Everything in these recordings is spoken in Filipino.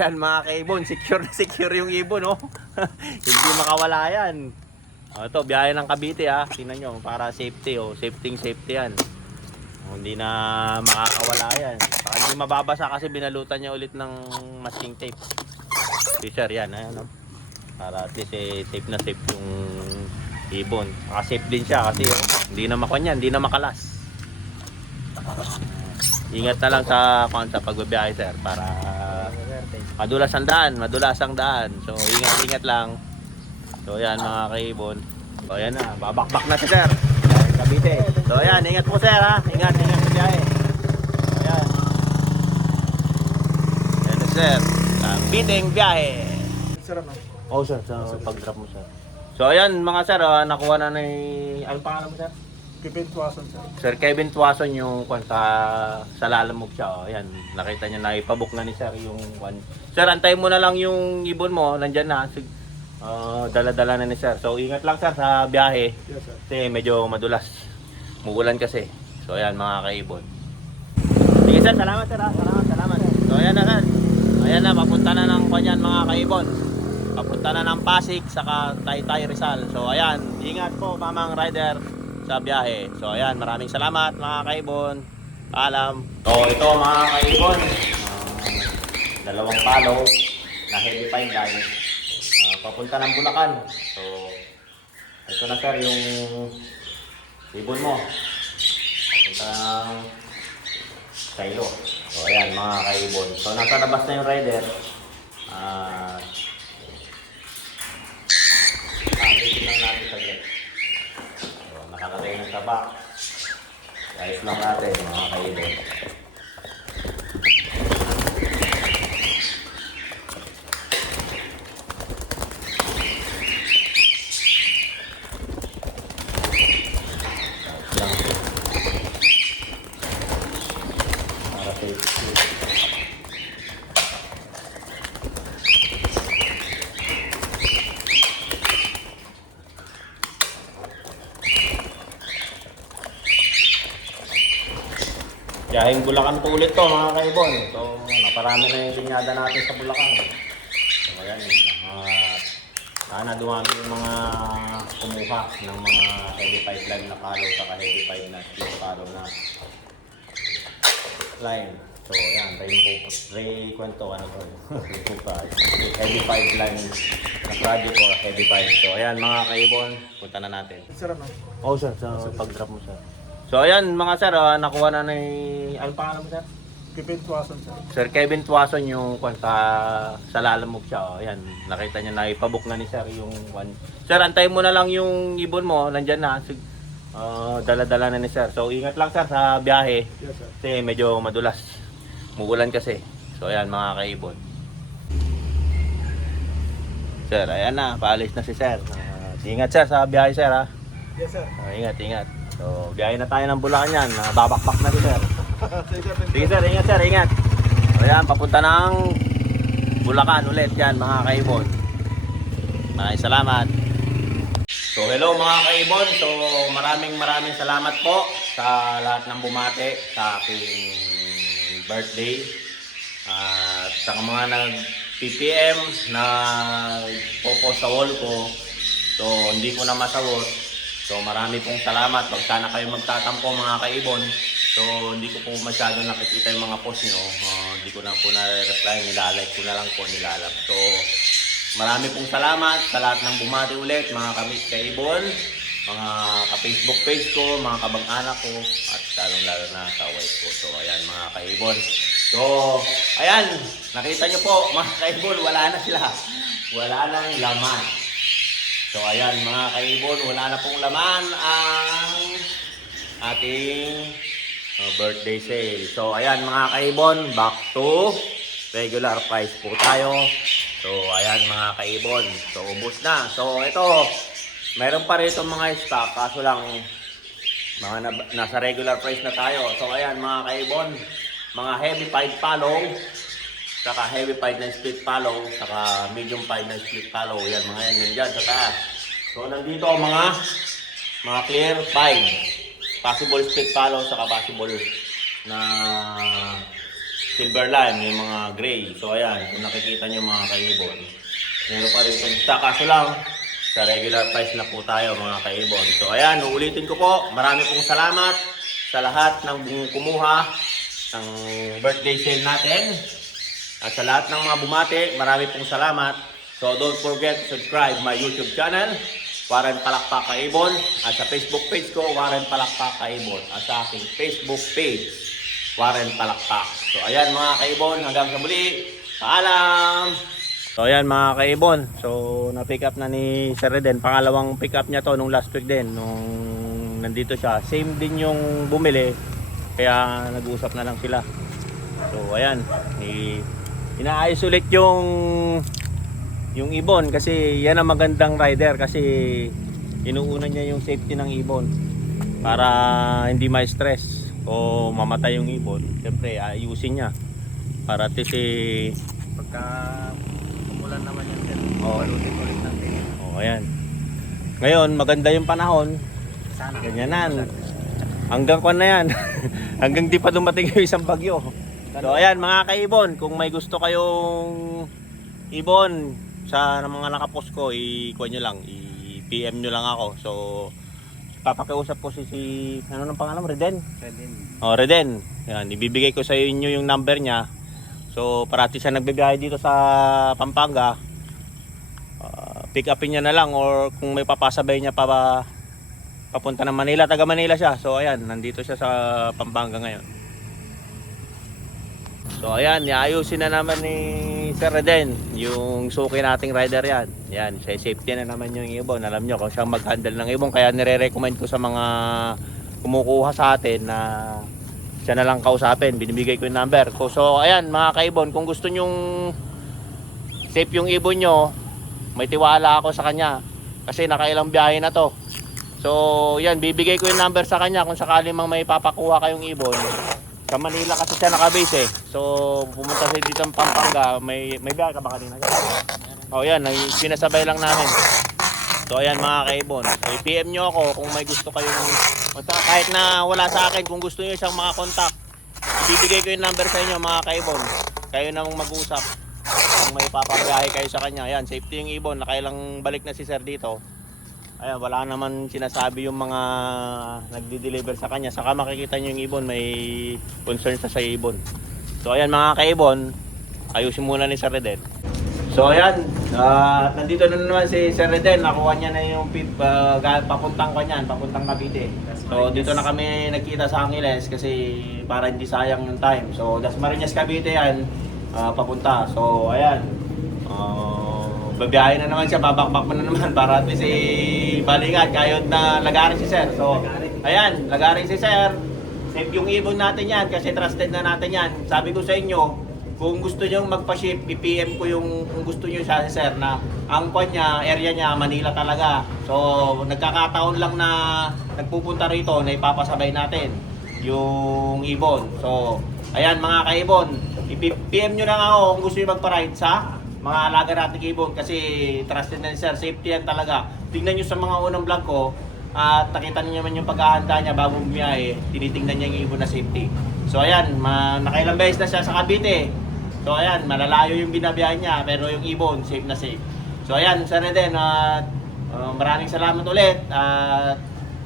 Yan mga kaibon, secure na secure yung ibon, oh. Hindi makawala yan. Oh, ito, biyahe ng Cavite ha. Tingnan nyo, para safety, oh. Safety safety yan. Oh, hindi na makakawala yan. Baka hindi mababasa kasi binalutan niya ulit ng masking tape. Fisher yan, ayan, oh. Para at least eh, safe na safe yung ibon. Saka safe din siya kasi oh, hindi na makanyan, hindi na makalas. Ingat na lang sa kung sa pagbabiyahe sir para madulas ang daan, madulas ang daan. So ingat-ingat lang. So yan mga kaibon. So yan na, babakbak na si sir. Yan, Cavite. So yan, ingat po sir ha. Ingat, ingat sa biyahe. So yan. Yan na sir. Cavite biyahe. Sarap na. Oh sir, sa pag-drop mo sir. So ayan mga sir, ah, nakuha na ni... Anong pangalan mo sir? Tuason, sir. Sir Kevin Tuason yung kwan sa lalamog siya. Oh, ayan, nakita niya na ipabook na ni sir yung one. Sir, antayin mo na lang yung ibon mo, nandiyan na. Sig ah, dala-dala na ni sir. So ingat lang sir sa biyahe Yes, sir. kasi medyo madulas. Muulan kasi. So ayan mga kaibon. Sige sir, salamat sir. Salamat, salamat. So ayan na sir. Ayan na, papunta na ng kanyan mga kaibon. Papunta na ng Pasig, saka Taytay Rizal. So ayan, ingat po mamang rider sa biyahe. So ayan, maraming salamat mga kaibon. Paalam. So ito mga kaibon. ah, dalawang palo na heavy fine line. Ah, papunta ng Bulacan. So ito na sir yung ibon mo. Papunta ng Kailo. So ayan mga kaibon. So nasa labas na yung rider. Ah Abitin lang natin saglit. So nakalagay ng tabak. Ayos lang natin mga kaibon. Yahing Bulacan po ulit to mga kaibon. So, naparami na yung linyada natin sa Bulacan. So, ayan eh. Uh, sana dumami yung mga kumuha ng mga heavy pipeline na kalo sa heavy pipe na steel kalo na line. So, ayan, rainbow, ray, kwento, ano to, rainbow pipe, heavy pipeline na project or heavy pipe. So, ayan, mga kaibon, punta na natin. Sarap na. Oh, sir, sa pag-drop mo, sir. So, ayan, mga sir, ah, nakuha na ni... Anong pangalan mo, sir? Pipin Tuason, sir. Sir Kevin Tuason yung kwan sa, sa lalamog siya. Oh, ayan, nakita niya na ipabook na ni sir yung one. Sir, antayin mo na lang yung ibon mo, nandyan na. Sig ah, dala-dala na ni sir. So, ingat lang sir sa biyahe. Yes, sir. Kasi medyo madulas. Muulan kasi. So, ayan, mga kaibon. Sir, ayan na, paalis na si sir. Ah, ingat sir sa biyahe, sir, ha. Yes, sir. Ah, ingat, ingat. So, biyahe na tayo ng Bulacan yan. Babakbak na si sir. Sige, sir. Ingat sir, ingat. So yan, papunta ng Bulacan ulit yan mga kaibon. Maraming salamat. So hello mga kaibon. So maraming maraming salamat po sa lahat ng bumate sa aking birthday. At sa mga nag PPM na popost sa wall ko. So hindi ko na masagot. So marami pong salamat. Wag sana kayo magtatampo mga kaibon. So hindi ko po masyado nakikita yung mga post nyo. Ah, hindi ko na po na-reply. Nilalike ko na lang po nilalap. So marami pong salamat sa lahat ng bumati ulit. Mga kamit kaibon. Mga ka-Facebook page ko. Mga kabang-anak ko. At lalong lalo na sa wife ko. So ayan mga kaibon. So ayan. Nakita nyo po mga kaibon. Wala na sila. Wala nang laman. So ayan mga kaibon, wala na pong laman ang ating uh, birthday sale. So ayan mga kaibon, back to regular price po tayo. So ayan mga kaibon, so ubos na. So ito, meron pa rito mga stock kaso lang mga na- nasa regular price na tayo. So ayan mga kaibon, mga heavy pied palong, saka heavy pied na split palong, saka medium pied na split palong. Yan mga yan nandyan sa taas. So nandito mga mga clear pied. Possible split palong, saka possible na silver line, may mga gray. So ayan, kung nakikita nyo mga kaibon, meron pa rin stock. Kaso lang, sa regular price na po tayo mga kaibon. So ayan, uulitin ko po, marami pong salamat sa lahat ng kumuha ng birthday sale natin. At sa lahat ng mga bumati, marami pong salamat. So don't forget to subscribe my YouTube channel, Warren Palakpak Kaibon. At sa Facebook page ko, Warren Palakpak Kaibon. At sa aking Facebook page, Warren Palakpak. So ayan mga kaibon, hanggang sa muli. Paalam! So ayan mga kaibon, so na-pick up na ni Sir Reden. Pangalawang pick up niya to nung last week din, nung nandito siya. Same din yung bumili, kaya nag-usap na lang sila. So ayan, i inaayos ulit yung yung ibon kasi yan ang magandang rider kasi inuuna niya yung safety ng ibon para hindi ma-stress o mamatay yung ibon. Siyempre ayusin niya para at least eh, Pagka umulan naman yan sir, Oo. balutin ulit natin. oh, ayan. Ngayon maganda yung panahon, Sana. ganyanan. Hanggang kon na yan. Hanggang di pa dumating yung isang bagyo. So ayan mga kaibon, kung may gusto kayong ibon sa mga nakapost ko, i-kuha nyo lang, i-PM nyo lang ako. So papakiusap ko si, si ano nang pangalan Reden? Pwede. Oh, Reden. Yan, ibibigay ko sa inyo yung number niya. So, parati siya nagbibiyahe dito sa Pampanga. Ah, pick upin niya na lang or kung may papasabay niya pa ba papunta ng Manila, taga Manila siya. So, ayan, nandito siya sa Pampanga ngayon. So, ayan, iayusin na naman ni Sir Reden yung suki nating rider yan. Yan, siya safety na naman yung ibon. Alam nyo kung siyang mag-handle ng ibon. Kaya nire-recommend ko sa mga kumukuha sa atin na siya na lang kausapin. Binibigay ko yung number. ko. So, ayan, mga kaibon, kung gusto nyong safe yung ibon nyo, may tiwala ako sa kanya. Kasi nakailang biyahe na to. So, yan, bibigay ko yung number sa kanya kung sakali mang may papakuha kayong ibon. Sa Manila kasi siya nakabase eh. So, pumunta siya dito ng Pampanga. May, may biyahe ka ba kanina? Oh, yan, sinasabay lang namin. So, ayan mga kaibon. So, i-PM nyo ako kung may gusto kayong kahit na wala sa akin, kung gusto niyo siyang makakontak, ibibigay ko yung number sa inyo mga kaibon. Kayo nang mag-usap. Kung may papabiyahe kayo sa kanya. Ayan, safety yung ibon. Nakailang balik na si sir dito. Ayan, wala naman sinasabi yung mga nagdi-deliver sa kanya. Saka makikita nyo yung ibon, may concern sa sa ibon. So ayan mga kaibon, ayusin muna ni Sir Reden. So ayan, ah, nandito na naman si Sir Reden. Nakuha niya na yung pip, uh, papuntang kanyan, papuntang Cavite. So dito na kami nagkita sa Angeles kasi para hindi sayang yung time. So Dasmariñas Cavite yan, ah, papunta. So ayan, uh, babiyahe na naman siya, babakbak mo na naman para at least eh, balikan, kayod na lagarin si Sir. So ayan, lagarin si Sir. Save yung ibon natin yan kasi trusted na natin yan. Sabi ko sa inyo, kung gusto nyo magpa-ship, i-PM ko yung kung gusto nyo siya sir na ang kwan niya, area niya, Manila talaga. So, nagkakataon lang na nagpupunta rito na ipapasabay natin yung ibon. So, ayan mga kaibon, i-PM nyo lang ako kung gusto nyo magpa-ride sa mga alaga nating ibon kasi trusted na ni sir, safety yan talaga. Tingnan nyo sa mga unang vlog ko, at nakita niyo naman yung paghahanda niya bago bumiyahe, tinitingnan niya yung ibon na safety. So ayan, ma nakailang beses na siya sa Cavite. So ayan, malalayo yung binabiyahe niya pero yung ibon safe na safe. So ayan, Sir Reden, at uh, maraming salamat ulit at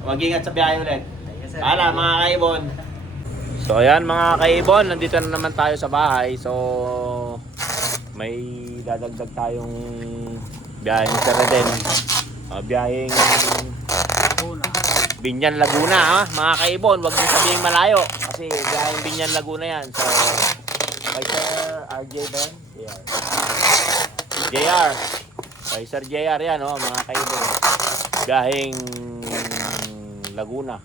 mag-ingat sa biyahe ulit. Paalam mga kaibon. So ayan mga kaibon, nandito na naman tayo sa bahay. So may dadagdag tayong biyahe ni Sir Reden. Uh, biyaheng Una. Binyan Laguna ha, mga kaibon, wag niyo sabihin malayo kasi gayang Binyan Laguna yan. So, kay Sir RJ Ben, yeah. JR. Kay Sir JR yan, oh, mga kaibon. Gahing Laguna.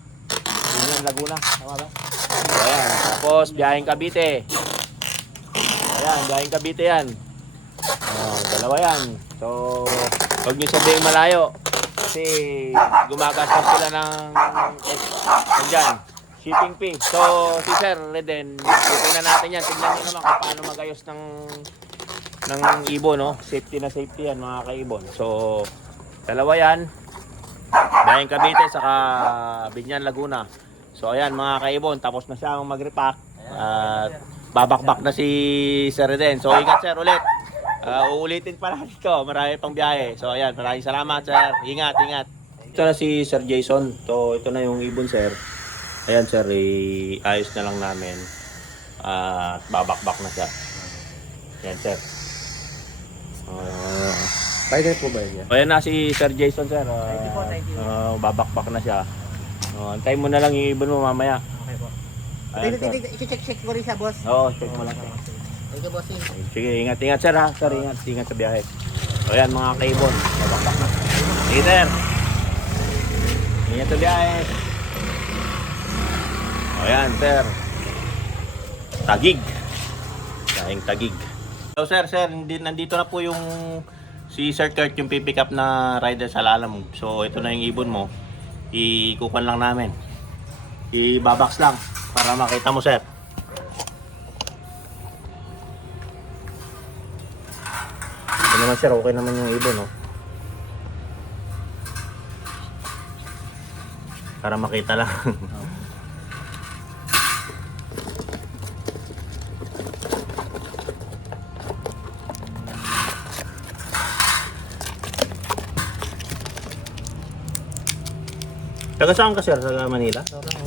Binyan Laguna, tama ba? So, ayan. Tapos, biyaheng Cavite. Ayan, biyaheng Cavite yan. Oh, dalawa yan. So, wag niyo sabihin malayo. Kasi gumagastos sila ng eh, shipping fee. So, si Sir Reden, tingnan natin yan. Tingnan niyo naman kung paano magayos ng ng ibon, no? Safety na safety yan, mga kaibon. So, dalawa yan. Dahil Cavite, saka Binyan Laguna. So, ayan, mga kaibon, tapos na siyang mag-repack. At babakbak na si Sir Eden. So ingat sir ulit. Ah, uulitin pa natin to. Marami pang biyahe. So ayan, maraming salamat sir. Ingat, ingat. Ito na si Sir Jason. So ito na yung ibon sir. Ayan sir, eh, ayos na lang namin. At babakbak na siya. Ayan sir. Ah, Pwede po ba yan? Ayan na si Sir Jason sir. Ah, Thank you po, thank you. ah, babakbak na siya. Uh, antayin mo na lang yung ibon mo mamaya. Okay po. Ayan, sir. I-check-check ko rin siya, boss. Oo, check mo lang. Thank you, bossing. Sige, ingat, ingat sir ha. Sir, ingat, ingat sa biyahe. So ayan mga kaibon, babakbak na. Sige sir. Ingat sa biyahe. O ayan sir. Tagig. Dahing tagig. So sir, sir, nandito na po yung si Sir Kurt yung pipick up na rider sa Lalamove. So ito na yung ibon mo. Ikukuhan lang namin. I-babox lang para makita mo sir. Ito naman sir, okay naman yung ibon, no? Para makita lang. Taga saan ka sir? Taga Manila? Sir?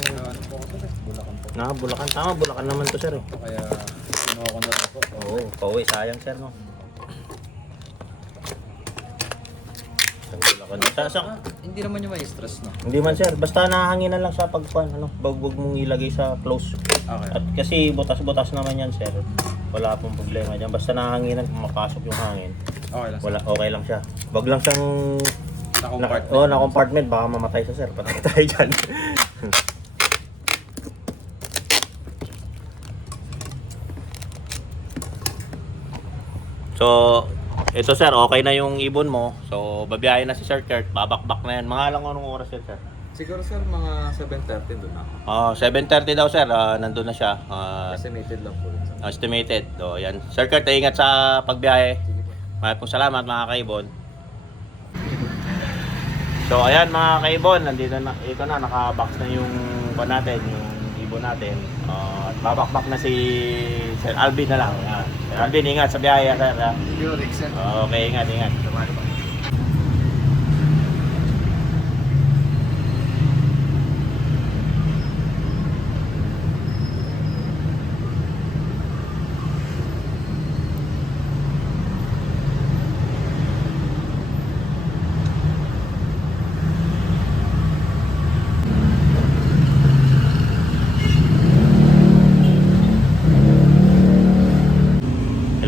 Na, Bulacan. Tama, Bulacan naman to sir eh. Kaya, kinuha ko na rin po. Oo, pauwi. Sayang sir, no? Sa Bulacan. Sa, sa, Hindi naman yung may stress, no? Hindi man sir, basta nahanginan lang sa pagkuhan, ano, wag wag mong ilagay sa close. Okay. At kasi butas-butas naman yan sir. Wala pong problema diyan. Basta nahanginan kung mapasok yung hangin, Okay lang, wala okay lang siya. Wag lang siyang Na-compartment. Na, oh, na compartment baka mamatay siya sir. Patay tayo diyan. So, ito sir, okay na yung ibon mo. So, babiyahin na si Sir Kurt. Babakbak na yan. Mga lang anong oras yan sir? Siguro sir, mga 7.30 doon ako. Oh, 7.30 daw sir, Ah, nandun na siya. Ah, Estimated lang po. Sir. estimated. So, yan. Sir Kurt, ingat sa pagbiyahe. Maraming salamat mga kaibon. So, ayan mga kaibon, nandito na, ito na, naka-box na yung pa natin, yung ibon natin. Ah, at babakbak na si Sir Alvin na lang. Ayan. Sir Alvin, ingat sa biyahe, sir. ah. Sir. Okay, ingat, ingat.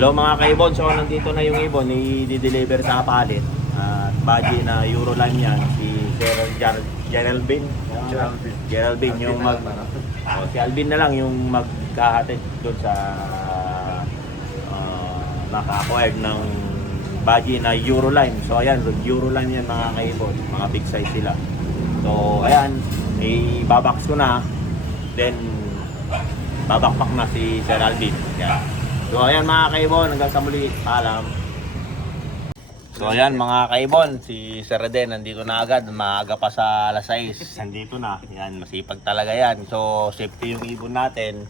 Hello mga kaibon, so nandito na yung ibon, i-deliver sa kapalit. At budget na Euroline yan, si Gerald Jar Geraldine. Geraldine. Geraldine yung mag... Oh, si Alvin na lang yung magkahatid doon sa uh, naka-acquired ng budget na Euroline. So ayan, Euroline yan mga kaibon, mga big size sila. So ayan, i-babox ko na. Then babakpak na si Sir Alvin. Yan. So ayan mga kaibon, hanggang sa muli. Paalam. So ayan mga kaibon, si Sir Eden nandito na agad, maaga pa sa alas 6, nandito na. Yan, masipag talaga yan. So safety yung ibon natin.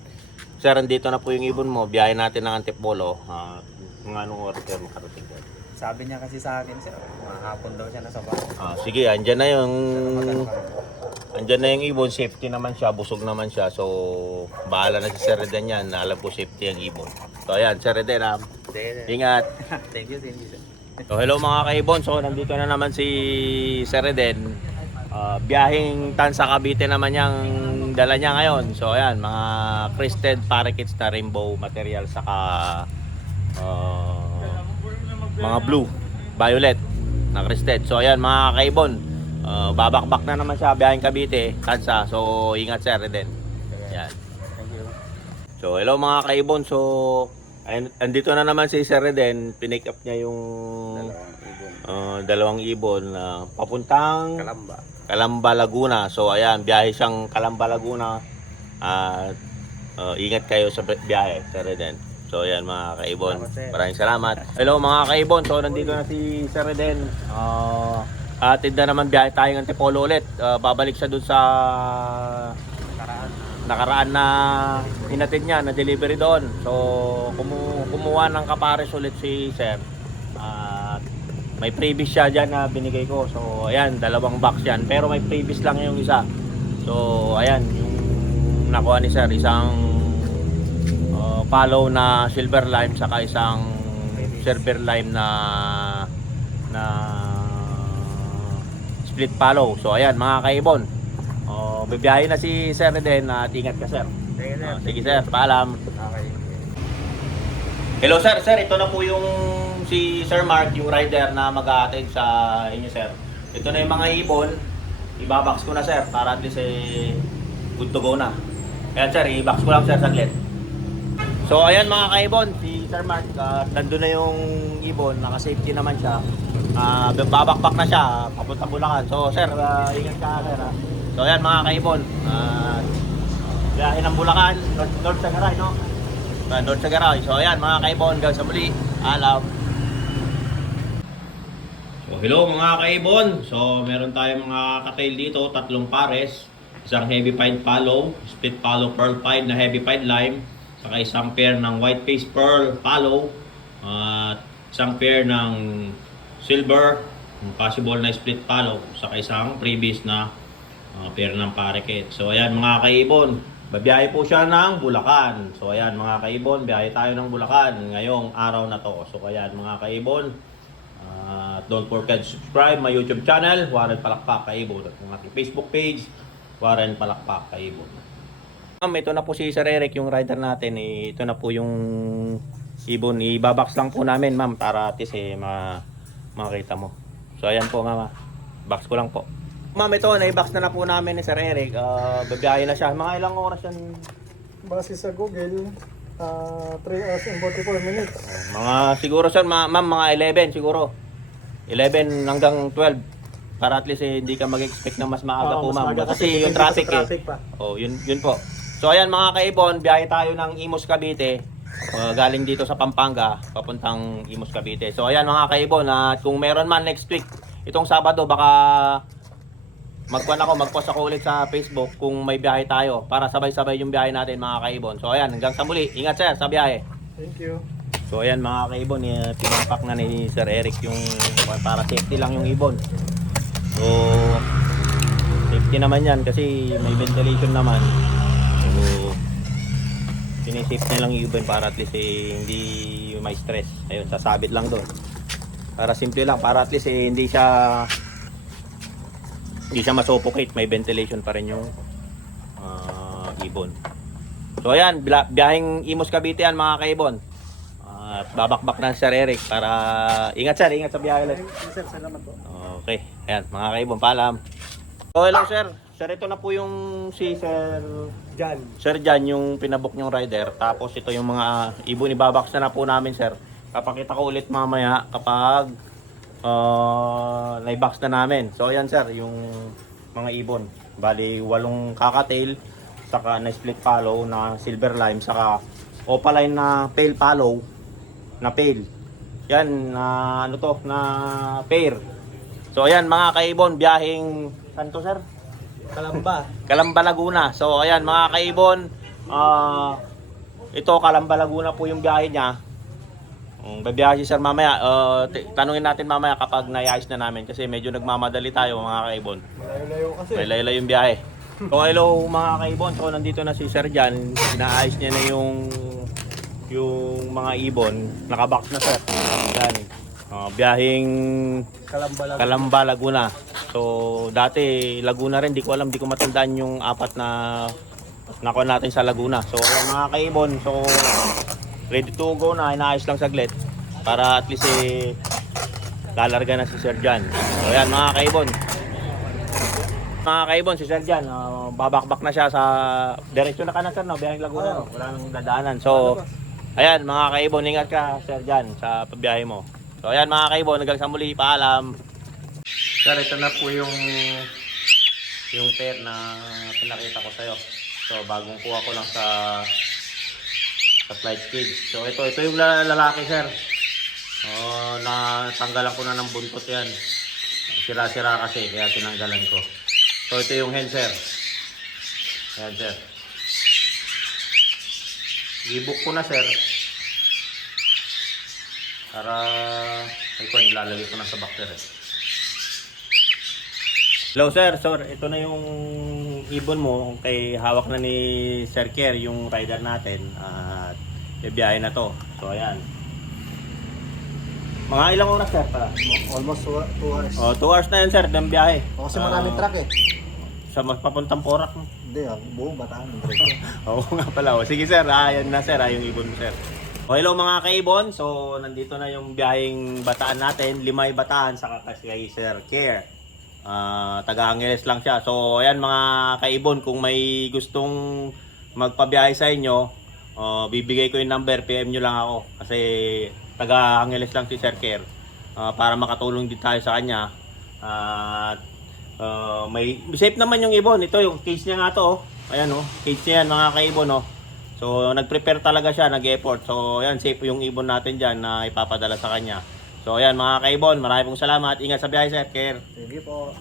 Sir, nandito na po yung ibon mo, biyahe natin ng Antipolo. Uh, kung anong oras kayo makarating doon. Sabi niya kasi sa akin, sir, mahapon daw siya nasa bahay. Ah, sige, andyan na yung andyan na yung ibon, safety naman siya, busog naman siya. So, bahala na si Sir Eden yan, alam ko safety ang ibon. So ayan, Sir Eden, ah, ingat. Thank you, thank you, sir. So hello mga kaibon, so nandito na naman si Sir Eden. Ah, biyaheng Tansa Cavite naman yung dala niya ngayon. So ayan, mga crested parakeets na rainbow material saka ah, mga blue, violet na crested. So ayan mga kaibon, ah, babakbak na naman siya biyaheng Cavite, Tansa. So ingat Sir Eden. Yan. Thank you. So, hello mga kaibon. So, ayun, andito na naman si Sir Reden. Pinick up niya yung uh, dalawang ibon na papuntang Kalamba. Calamba, Laguna. So, ayan, biyahe siyang Calamba, Laguna. At uh, ingat kayo sa biyahe, Sir Reden. So, ayan mga kaibon. Maraming salamat. Hello mga kaibon. So, nandito na si Sir Reden. Uh, atid na naman biyahe tayo ng Antipolo ulit. Uh, babalik siya dun sa Karaan. nakaraan na hinatid niya na delivery doon. So kumu kumuha ng kapares ulit si sir. At may previous siya dyan na binigay ko. So ayan, dalawang box yan. Pero may previous lang yung isa. So ayan, yung nakuha ni sir, isang uh, follow na silver lime saka isang silver lime na na split follow. So ayan mga kaibon. Oh, bibiyahe na si Sir din at ingat ka sir. Sige, sir. Ah, sige sir, paalam. Okay. Hello sir, sir, ito na po yung si Sir Mark, yung rider na mag-aatid sa inyo sir. Ito na yung mga ibon, ibabox ko na sir para at least eh, good to go na. Ayan sir, i-box ko lang sir saglit. So ayan mga kaibon, si Sir Mark, uh, nandun na yung ibon, naka-safety naman siya. Ah, babakbak na siya, papunta Bulacan. So sir, ah, ingat ka sir ha. So ayan mga kaibon, uh, biyahe ng Bulacan, North, North Sagaray no? Uh, North Sagaray. So ayan mga kaibon, hanggang sa muli, alam. So hello mga kaibon. So meron tayong mga katail dito, tatlong pares. Isang heavy pied follow, split follow pearl pied na heavy pied lime, saka isang pair ng white face pearl follow, at isang pair ng silver, possible na split follow, saka isang previous na uh, pair ng parakeet. So ayan mga kaibon, babiyahe po siya ng Bulacan. So ayan mga kaibon, biyahe tayo ng Bulacan ngayong araw na to. So ayan mga kaibon, uh, don't forget to subscribe my YouTube channel, Warren Palakpak Kaibon, at aking Facebook page, Warren Palakpak Kaibon. Ma'am, ito na po si Sir Eric, yung rider natin. Eh, ito na po yung ibon. Ibabox lang po namin, ma'am, para at least eh, ma makita mo. So, ayan po, mama. Box ko lang po. Ma'am, ito, na-box na na po namin ni Sir Eric. Uh, babiyahe na siya. Mga ilang oras yan? Base sa Google, ah, 3 hours and 44 minutes. Oh, mga siguro sir, ma- ma'am, mga 11 siguro. 11 hanggang 12. Para at least eh, hindi ka mag-expect na mas maaga po, Oo, mas ma'am. maaga Kasi, kasi yung depende sa traffic, traffic eh. pa. Oh, yun, yun po. So, ayan mga kaibon, biyahe tayo ng Imus Cavite. Uh, galing dito sa Pampanga, papuntang Imus Cavite. So, ayan mga kaibon, at kung meron man next week, itong Sabado, baka magkuhan ako, mag-post ako ulit sa Facebook kung may biyahe tayo para sabay-sabay yung biyahe natin mga kaibon. So, ayan, hanggang sa muli. Ingat sir sa biyahe. Thank you. So ayan mga kaibon, eh, pinapak na ni Sir Eric yung para safety lang yung ibon. So safety naman yan kasi may ventilation naman. Sinisafety na lang yung ibon para at least eh, hindi may stress. Ayun, sasabit lang doon. Para simple lang, para at least eh, hindi siya hindi siya masuffocate, may ventilation pa rin yung ah, ibon. So ayan, biyaheng Imos Cavite yan mga kaibon. At babakbak na si Sir Eric para ingat sir, ingat sa biyahe ulit. Sir, salamat po. Okay, ayan mga kaibon, paalam. So hello sir, sir ito na po yung si Sir Jan. Sir Jan yung pinabok yung rider. Tapos ito yung mga ibon ibabaks na na po namin sir. Kapakita ko ulit mamaya kapag uh, naibox na namin. So ayan sir, yung mga ibon. Bali walong kakatail, saka na split follow na silver lime, saka opaline na pale follow na pale. Yan, na ano to, na pair. So ayan mga kaibon, biyaheng, saan to sir? Kalamba. Kalamba Laguna. So ayan mga kaibon, ah ito Kalamba Laguna po yung biyahe niya. Um, babiyahe si sir mamaya. Uh, tanungin natin mamaya kapag nayayos na namin kasi medyo nagmamadali tayo mga kaibon. Malayo-layo kasi. May layla yung biyahe. So hello mga kaibon. So nandito na si Sir Jan. Inaayos niya na yung yung mga ibon. Nakabox na sir. Yan. Uh, biyaheng Kalamba lang. Kalamba, Laguna. So, dati Laguna rin, di ko alam, di ko matandaan yung apat na nakuha natin sa Laguna. So, ayan, mga kaibon, so ready to go na, inaayos lang saglit para at least eh, lalarga na si Sir Jan. So, ayan, mga kaibon. Mga kaibon, si Sir Jan, ah, babakbak na siya sa direksyon na kanan sir, no? biyaheng Laguna, no? wala nang dadaanan. So, ayan, mga kaibon, ingat ka, Sir Jan, sa pabiyahe mo. So, ayan, mga kaibon, hanggang sa muli, paalam. Sir, ito na po yung yung pair na pinakita ko sa'yo. So, bagong kuha ko lang sa sa flight cage. So, ito, ito yung la- lalaki, sir. Oh, na tanggalan ko na ng buntot yan. Sira-sira kasi, kaya tinanggalan ko. So, ito yung hen, sir. Ayan, sir. i-book ko na sir. Para ay ko lalagay ko na sa backer eh. Hello sir, sir, ito na yung ibon mo kay hawak na ni Sir Kier yung rider natin at bibiyahe na to. So ayan. Mga ilang oras sir para? Almost 2 hours. Oh, 2 hours na yun sir ng biyahe. O, kasi maraming Ah, truck eh. Sa mas papuntang Porac. no? Hindi ah, buong bataan ng. Oo nga pala. Sige sir, ah, yan na sir, ah, yung ibon mo sir. O, hello mga kaibon. So, nandito na yung biyaheng bataan natin. Limay bataan sa kay Care. Ah, taga Angeles lang siya. So, ayan mga kaibon, kung may gustong magpabiyahe sa inyo, oh, bibigay ko yung number, PM nyo lang ako. Kasi taga Angeles lang si Sir Care. Ah, para makatulong din tayo sa kanya. At ah, may safe naman yung ibon. Ito yung case niya nga to. Oh. Ayan oh, case niya yan mga kaibon oh. So nag-prepare talaga siya, nag-effort. So ayan, safe yung ibon natin diyan na ipapadala sa kanya. So ayan mga kaibon, marami pong salamat. Ingat sa biyahe, Sir Care. Sige po.